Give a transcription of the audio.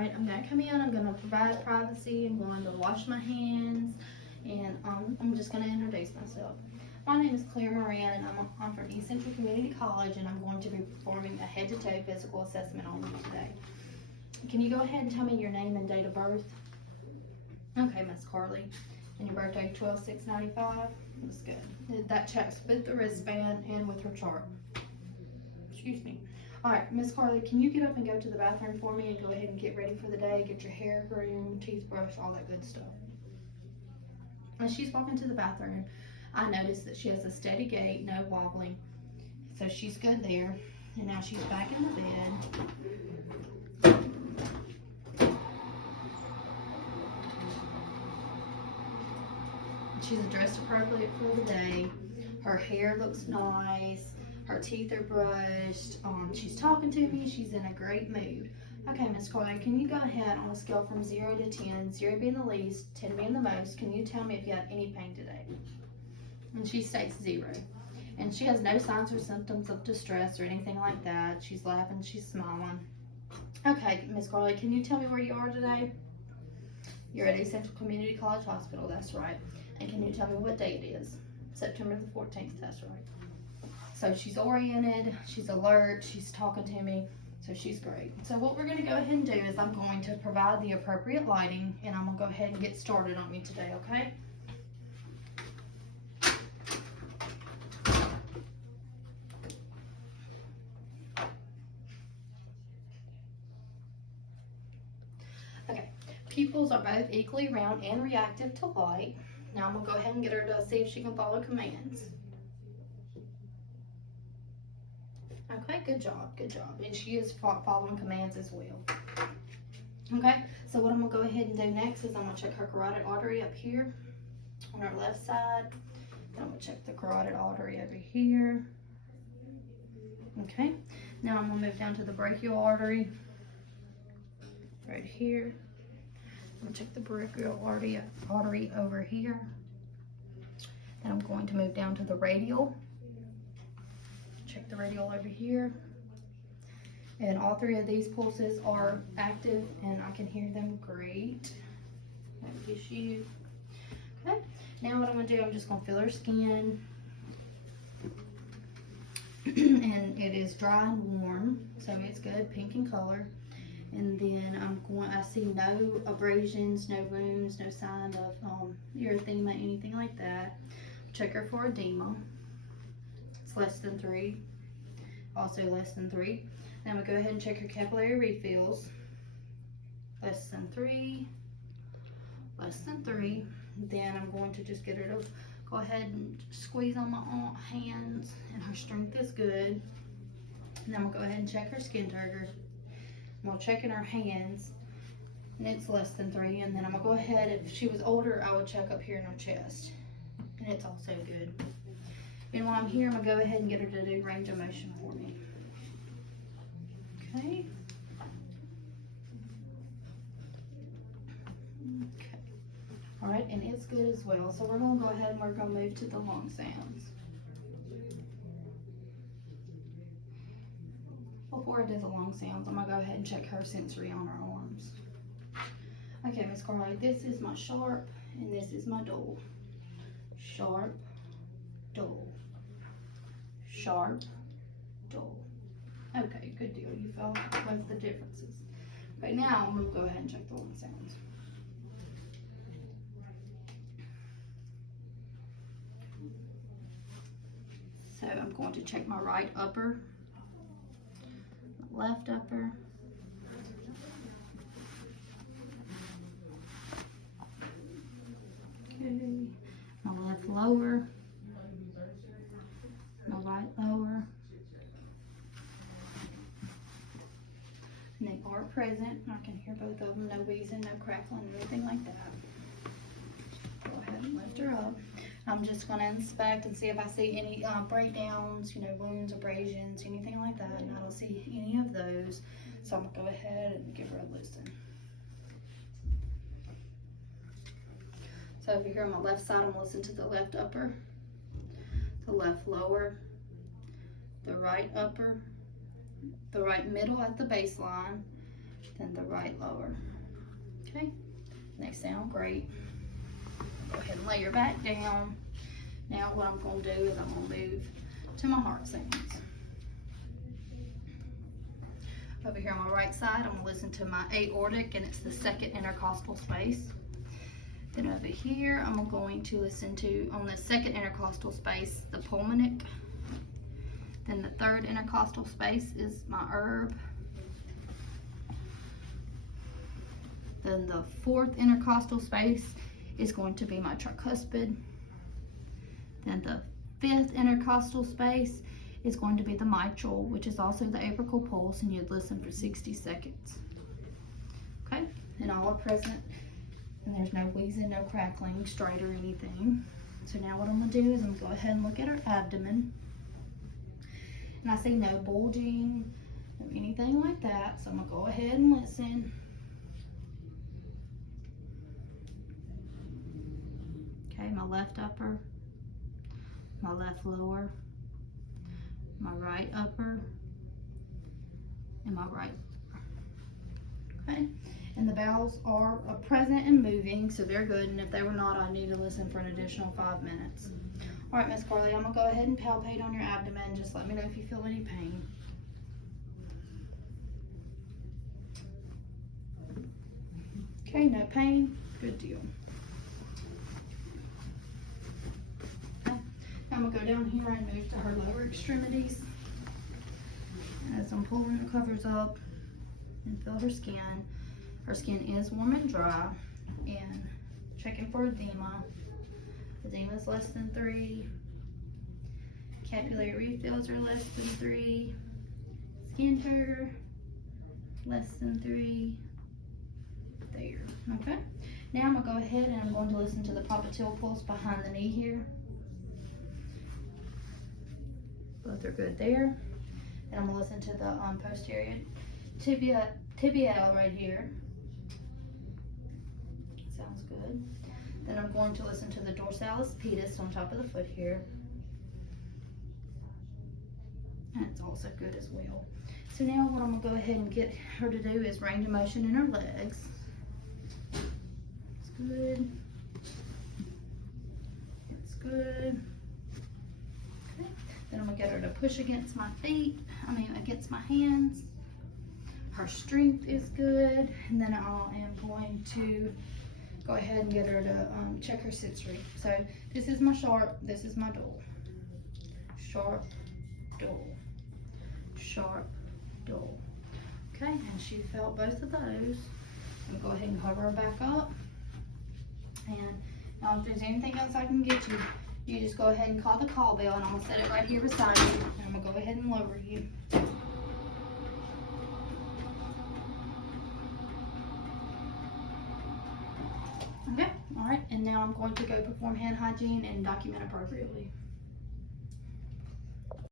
Alright, I'm going to come in, I'm going to provide privacy, I'm going to wash my hands, and I'm just going to introduce myself. My name is Whitney Moran, and I'm from East Central Community College, and I'm going to be performing a head-to-toe physical assessment on you today. Can you go ahead and tell me your name and date of birth? Okay, Miss Carly. And your birthday, 12/6/95? That's good. That checks with the wristband and with her chart. Excuse me. Alright, Miss Carly, can you get up and go to the bathroom for me and go ahead and get ready for the day, get your hair groomed, teeth brushed, all that good stuff. As she's walking to the bathroom, I noticed that she has a steady gait, no wobbling. So she's good there. And now she's back in the bed. She's dressed appropriate for the day. Her hair looks nice. Her teeth are brushed. She's talking to me. She's in a great mood. Okay, Miss Carly, can you go ahead on a scale from 0 to 10, 0 being the least, 10 being the most, can you tell me if you have any pain today? And she states 0. And she has no signs or symptoms of distress or anything like that. She's laughing, she's smiling. Okay, Miss Carly, can you tell me where you are today? You're at East Central Community College Hospital, that's right. And can you tell me what date it is? September the 14th, that's right. So she's oriented, she's alert, she's talking to me, so she's great. So what we're gonna go ahead and do is I'm going to provide the appropriate lighting, and I'm gonna go ahead and get started on you today, okay? Okay, pupils are both equally round and reactive to light. Now I'm gonna go ahead and get her to see if she can follow commands. Okay, good job, good job. And she is following commands as well. Okay, so what I'm gonna go ahead and do next is I'm gonna check her carotid artery up here on her left side. Then I'm gonna check the carotid artery over here. Okay, now I'm gonna move down to the brachial artery right here. I'm gonna check the brachial artery over here. Then I'm going to move down to the radial. Check the radial over here. And all 3 of these pulses are active and I can hear them great. No issue. Okay, now what I'm gonna do, I'm just gonna feel her skin. And it is dry and warm, so it's good, pink in color. And then I see no abrasions, no wounds, no sign of erythema, anything like that. Check her for edema. It's less than 3, also less than 3. Then I'm gonna go ahead and check her capillary refills. Less than 3, less than 3. Then I'm going to just get her to go ahead and squeeze on my hands, and her strength is good. And then I'm gonna go ahead and check her skin turgor. I'm gonna check in her hands, and it's less than 3. And then I'm gonna go ahead, if she was older, I would check up here in her chest, and it's also good. And while I'm here, I'm gonna go ahead and get her to do range of motion for me. Okay. Okay. All right, and it's good as well. So we're gonna go ahead and we're gonna move to the lung sounds. Before I do the lung sounds, I'm gonna go ahead and check her sensory on her arms. Okay, Miss Carly, this is my sharp and this is my dull. Sharp, dull. Sharp, dull. Okay, good deal. You felt both the differences. Okay, now I'm gonna go ahead and check the lung sounds. So I'm going to check my right upper, left upper, okay, my left lower, my right lower, and they are present. I can hear both of them, no wheezing, no crackling, anything like that. Go ahead and lift her up. I'm just going to inspect and see if I see any breakdowns, wounds, abrasions, anything like that, and I don't see any of those. So I'm going to go ahead and give her a listen. So over here on my left side, I'm going to listen to the left upper, the left lower, the right upper, the right middle at the baseline, then the right lower. Okay, they sound great. Go ahead and lay your back down. Now what I'm going to do is I'm going to move to my heart sounds. Over here on my right side, I'm going to listen to my aortic, and it's the second intercostal space. Then over here, I'm going to listen to, on the second intercostal space, the pulmonic. Then the third intercostal space is my herb. Then the fourth intercostal space is going to be my tricuspid. Then the fifth intercostal space is going to be the mitral, which is also the apical pulse, and you'd listen for 60 seconds. Okay, and all are present, and there's no wheezing, no crackling, straight or anything. So now what I'm gonna do is I'm gonna go ahead and look at her abdomen. And I see no bulging or anything like that, so I'm gonna go ahead and listen. Okay, my left upper, my left lower, my right upper, and my right. Okay, and the bowels are present and moving, so they're good, and if they were not, I need to listen for an additional 5 minutes. All right, Miss Carly, I'm gonna go ahead and palpate on your abdomen. Just let me know if you feel any pain. Okay, no pain, good deal. Okay. Now I'm gonna go down here and move to her lower extremities. As I'm pulling the covers up and feel her skin. Her skin is warm and dry, and checking for edema. Edema is less than 3. Capillary refills are less than 3. Skin turgor, less than 3. There, okay. Now I'm gonna go ahead and I'm going to listen to the popliteal pulse behind the knee here. Both are good there. And I'm gonna listen to the posterior tibial right here. Sounds good. Then I'm going to listen to the dorsalis pedis on top of the foot here. And it's also good as well. So now what I'm gonna go ahead and get her to do is range of motion in her legs. It's good. It's good. Okay. Then I'm gonna get her to push against my feet. Against my hands. Her strength is good. And then I am going to go ahead and get her to check her sit straight. So this is my sharp, this is my dull. Sharp, dull. Sharp, dull. Okay, and she felt both of those. I'm gonna go ahead and cover her back up. And now if there's anything else I can get you, you just go ahead and call the call bell, and I'm gonna set it right here beside you. And I'm gonna go ahead and lower you. Okay, all right, and now I'm going to go perform hand hygiene and document appropriately.